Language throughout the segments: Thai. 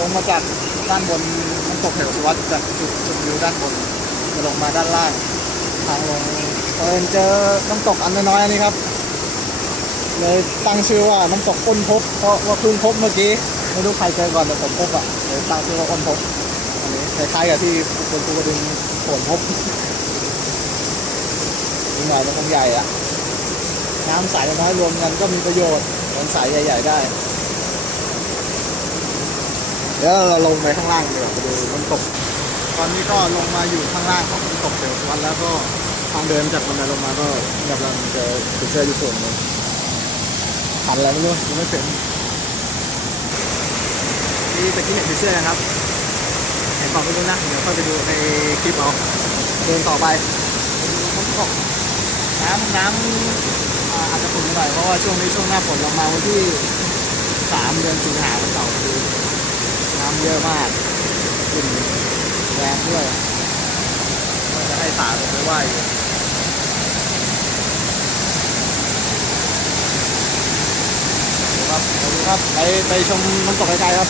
ลงมาจากด้านบนน้ำตกเหวสุวัสด์จากจุดจุดวิวด้านบนจะลงมาด้านล่างทางลงเอิญเจอน้ำตกอันน้อยๆอันนี้ครับเลยตั้งชื่อว่าน้ำตกอ้นพบเพราะว่าเพิ่งพบเมื่อกี้ไม่รู้ใครเจอก่อนแต่ผมพบอะเลยตั้งชื่อว่าอ้นพบอันนี้คล้ายๆกับที่คนภูกระดึงโขนพบอีกหน่อยมันคงใหญ่อะน้ำใสน้อยรวมกันก็มีประโยชน์เหมือนใสใหญ่ ๆ ได้ เดี๋ยวเราลงไปข้างล่างเดี๋ยวาไปดูน้ำตก ตอนนี้ก็ลงมาอยู่ข้างล่างของน้ำตกเดี๋ยววัดแล้วก็ทางเดินจากบันไดลงมาก็กำลังจะติดเสื้ออยู่ส่วนหนึงหันอะไรไม่รู้ยังไม่เป็นนี่ตะกี้เห็นติดเสื้อนะครับ เห็นบอกไม่รู้นะ เดี๋ยวค่อยไปดูในคลิปเอาเดินต่อไปน้ำตกน้ำน้ำอ่าอาจจะขุ่นหน่อยเพราะว่าช่วงนี้ช่วงหน้าฝนเรามาวันที่สามเดือนสิงหาคมเสาคือ น้ำเยอะมากขึ้นแรงด้วยก็จะให้สาลงไปไหว้อยู่ดูครับดูครับ ไปไปชมน้ำตกไกลๆครับ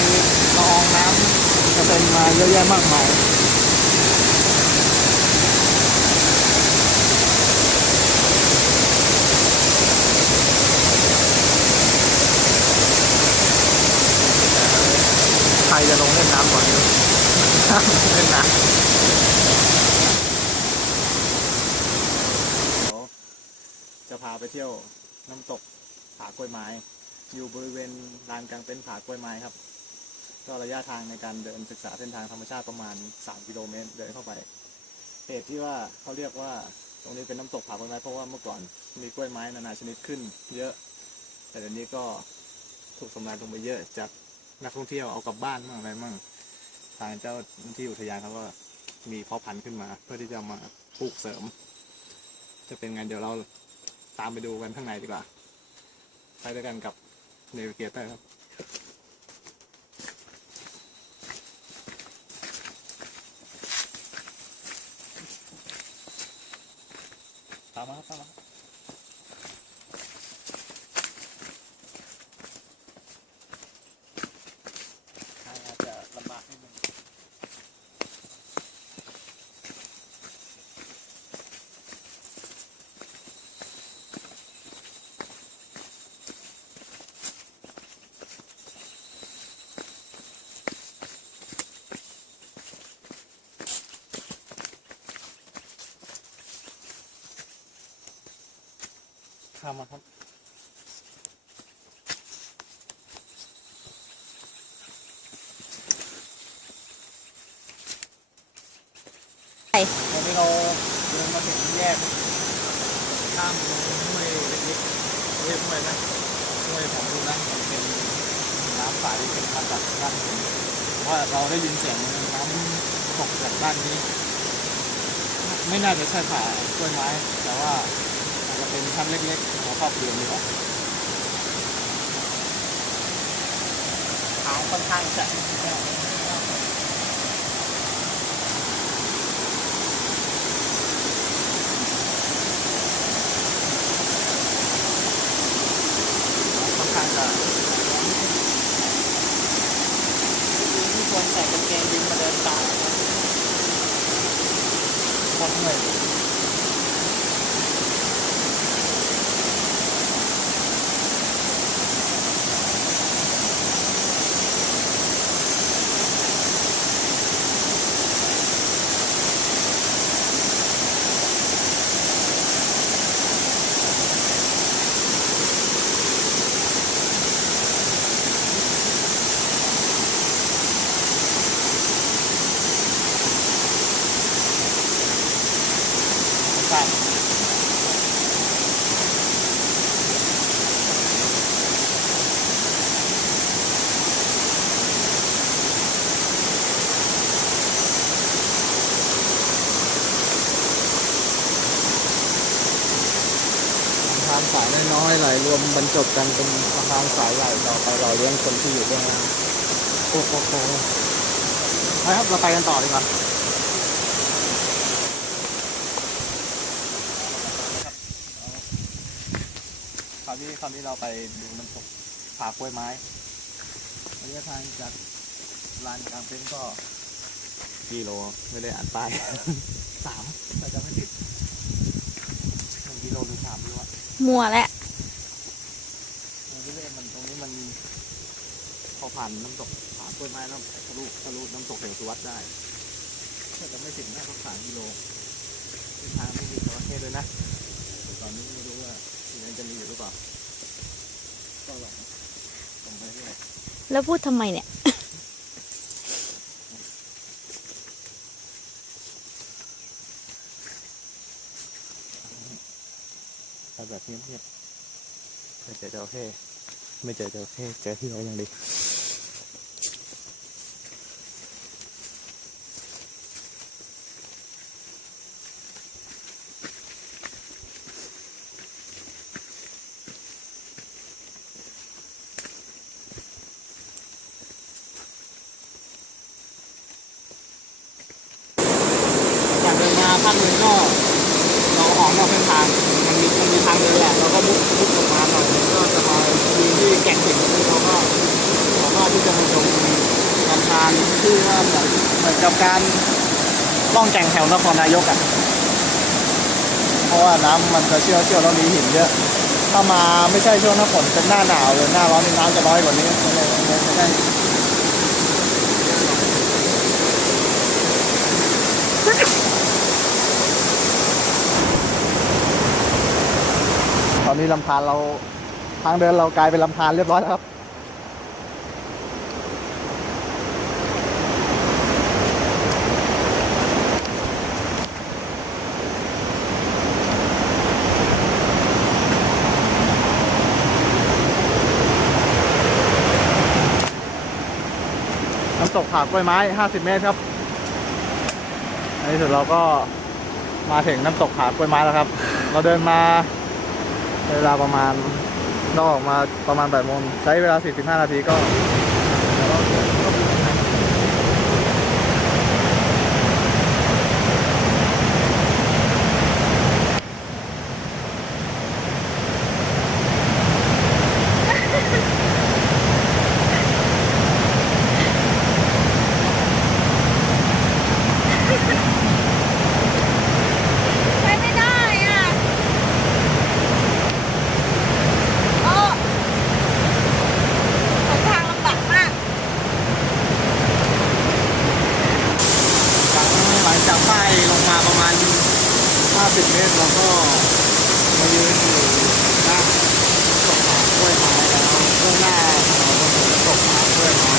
มีละอองน้ำกระเซ็นมาเยอะแยะมากมาย รจะลงเล่นน้ำก่อนเล่นน้ำจะพาไปเที่ยวน้ำตกผากล้วยไม้ อยู่บริเวณลานกลางเต็นท์ผากล้วยไม้ครับ ก็ระยะทางในการเดินศึกษาเส้นทางธรรมชาติประมาณ 3 กิโลเมตรเดินเข้าไปเหตุที่ว่าเขาเรียกว่าตรงนี้เป็นน้ำตกผากล้วยไม้เพราะว่าเมื่อก่อนมีกล้วยไม้นานาชนิดขึ้น เยอะ แต่เดี๋ยวนี้ก็ถูกทำลายลงไปเยอะจาก นักท่องเที่ยวเอากลับบ้านมั่งอะไรมั่งทางเจ้าหน้าที่อุทยานเขาก็มีเพาะพันธุ์ขึ้นมา เพื่อที่จะมาปลูกเสริม จะเป็นไงเดี๋ยวเราตามไปดูกันข้างในดีกว่า ไปด้วยกันกับเนวิเกเตอร์ครับตามมาครับตามมาครับทางอาจจะลำบากนิดนึง ข้ามมาครับใช่ตอนนี้เราเดินมาถึงแยกข้ามห้วยเล็กๆเรียกห้วยนะห้วยผมดูนะมันเป็นน้ำใสเป็นมาจากด้านบนเพราะว่าเราได้ยินเสียงน้ำตกจากด้านนี้ ไม่น่าจะใช่ผ่ากล้วยไม้ แต่ว่าอาจจะ เป็นชั้นเล็กๆของครอบครัวดีกว่าขาวค่อนข้างจะคนใส่กางเกงยีนมาเดินป่าค่อนข้า งใช่ทางสายน้อยๆไหลรวมบรรจบกันเป็นทางสายใหญ่ต่อไปเราเลี้ยงคนที่อยู่เบื้องล่างโอ้โหโอ้โหไปครับเราไปกันต่อดีกว่า อนนี้ คราวนี้เราไปดูน้ำตกผากล้วยไม้ระยะทางจากลานกลางเต็นท์ก็กิโลไม่ได้อ่านป้าย สามแต่จะไม่ผิดหนึ่งกิโลหรือสามกิโลอะมัวแล้วมันไม่ได้มันตรงนี้มันพอผ่านน้ำตกผากล้วยไม้แล้วทะลุทะลุน้ำตกเหวสุวัสดได้ถ้าจะไม่ผิดน่าสักสามกิโลเส้นทางไม่มีจระเข้ด้วยนะแต่ตอนนี้ไม่รู้ว่าที่นั้นจะมีอยู่หรือเปล่า แล้วพูดทำไมเนี่ยไปแบบเงียบๆไม่เจอจระเข้ไม่เจอจระเข้เจอที่เรายังดี จากเดินคหนึ่งก็เราออกนอกเส้นทางมันมีมันมีทางเดินแหละเราก็มุดมุดออกมาหน่อยก็จะมายืนที่แก่งหินเราก็สามารถที่จะมาชมลำธารที่อว่าแบบเหมือนกับการล่องแก่งแถวนครนายกอะเพราะว่าน้ำมันจะเชี่ยวเชี่ยวแล้วมีหินเยอะถ้ามาไม่ใช่ช่วงหน้าฝนเป็นหน้าหนาวหรือหน้าร้อนนี่น้ำจะน้อยกว่านี้ไม่ได้ไม่ได้ ตอนนี้ลำธารเราทางเดินเรากลายเป็นลำธารเรียบร้อยแล้วครับ น้ำตกผากล้วยไม้ 50 เมตรครับ ในที่สุดเราก็มาถึงน้ำตกผากล้วยไม้แล้วครับ เราเดินมา เวลาประมาณเราออกมาประมาณ8โมงใช้เวลา 45 นาทีก็ ไปไม่ได้อะโอ้หนทางลำบากมาก หลังจากป้ายลงมาประมาณ 50 เมตรเราก็มายืนอยู่หน้าตกผากล้วยไม้แล้วเบื้องหน้าเราก็ถึงน้ำตกผากล้วยไม้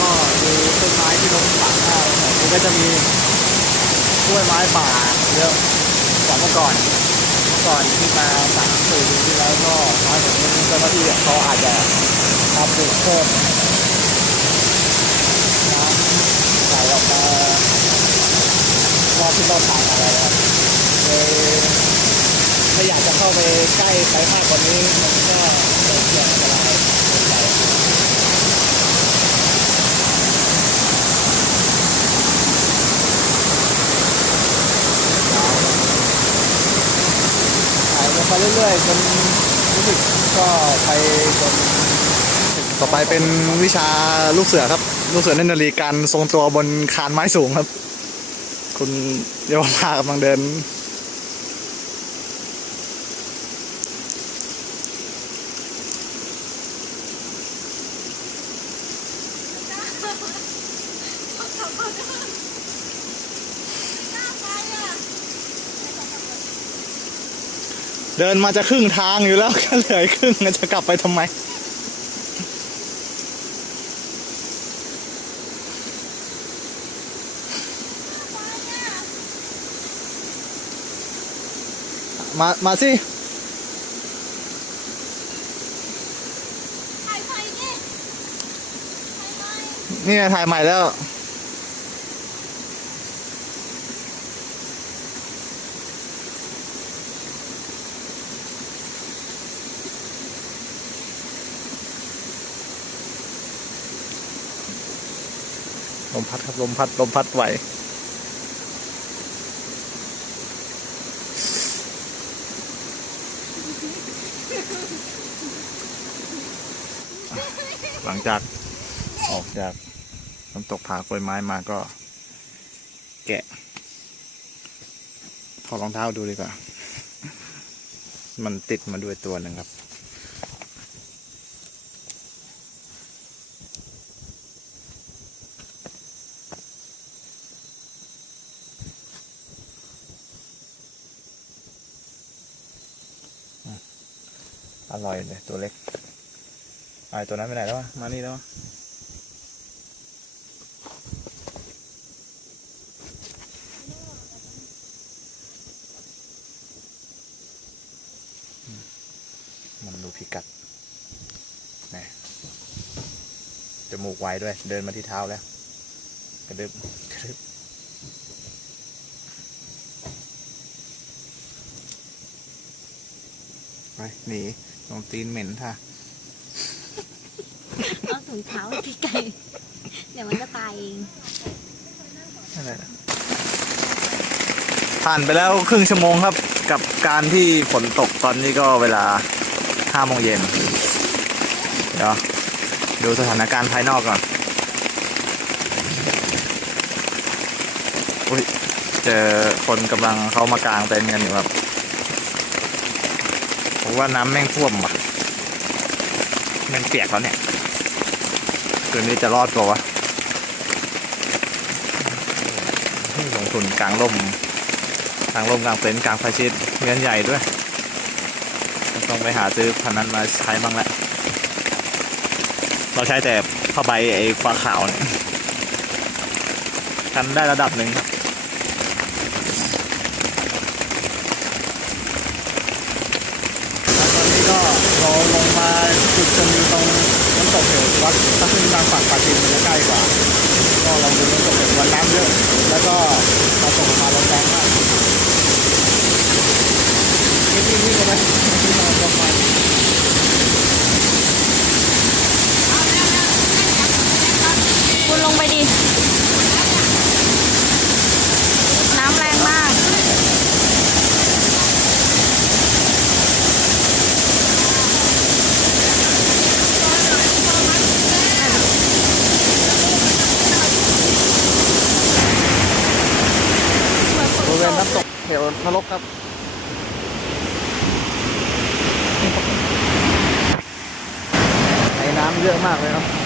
ก็ดูต้นไม้ที่ล้มฝังหน้าเราเนี่ยมัน ก็จะมีกล้วยไม้ป่าเยอะกว่าเมื่อก่อนเมื่อก่อนที่มาสามสี่ปีที่แล้วก็น้อยกว่านี้เจ้าหน้าที่เขาอาจจะมาปลูกเพิ่มน้ำไหลออกมารอบที่เราถ่ายอะไรนะครับเลยถ้าอยากจะเข้าไปใกล้ไปมากกว่านี้มันก็เกิดเสี่ยงอันตรายเกินไปถ่ายลงไป เรื่อยๆจนรู้สึกก็ไปจนต่อไปเป็นวิชาลูกเสือครับ ลูกเสือเนตรนารีการทรงตัวบนคานไม้สูงครับ คุณเยาวรากำลังเดิน เดินมาจะครึ่งทางอยู่แล้วก็เหลืออีกครึ่งจะกลับไปทำไม มา มาสิถ่ายไฟดิถ่ายไฟนี่ไงถ่ายใหม่แล้ว ลมพัดครับลมพัดลมพัดไหวหลังจากออกจากน้ำตกผากล้วยไม้มาก็ แกะถอดรองเท้าดูดีกว่า มันติดมาด้วยตัวหนึ่งครับ อร่อยเลยตัวเล็กไอตัวนั้นไปไหนแล้ววะมานี่แล้ววะมมันดูพิกัดนะจมูกไวด้วย เดินมาที่เท้าแล้ว กระดึบกระดึบไปหนี ลงตีนเหม็นท่าเอาถุงเท้าที่ไกลเดี๋ยวมันจะตายเองอะไรนะผ่านไปแล้วครึ่งชั่วโมงครับกับการที่ฝนตกตอนนี้ก็เวลาห้าโมงเย็นเดี๋ยวดูสถานการณ์ภายนอกก่อนอุ้ยเจอคนกำลังเข้ามากางเต็นท์กันอยู่ครับผม ว่าน้ำแม่งท่วมว่ะแม่งเปียกแล้วเนี่ยคืนนี้จะรอดปล่าวะลงทุนกลางร่มกลางร่มกลางเต็นท์กลางไฟชิดเงินใหญ่ด้วย ต้องไปหาซื้อพันนั้นมาใช้บ้างแหละเราใช้แต่ผ้าใบไอ้ฟ้าขาวเนี่ยกันได้ระดับหนึ่งครับ ตอนนี้ก็เรา จุดชมวิวตรงน้ำตกเหววัดทัศนีบางฝั่งปาจีนมันจะใกล้กว่าก็ลองดูน้ำตกเหววันน้ำเยอะ แล้วก็เราตกมาลงแรงมากนี่วิ่งวิ่งกันไหมวิ่งมาลงมา คุณลงไปดิ น้ำแรงมาก บริเวณน้ำตกเหว นรกครับในน้ำเยอะมากเลยครับ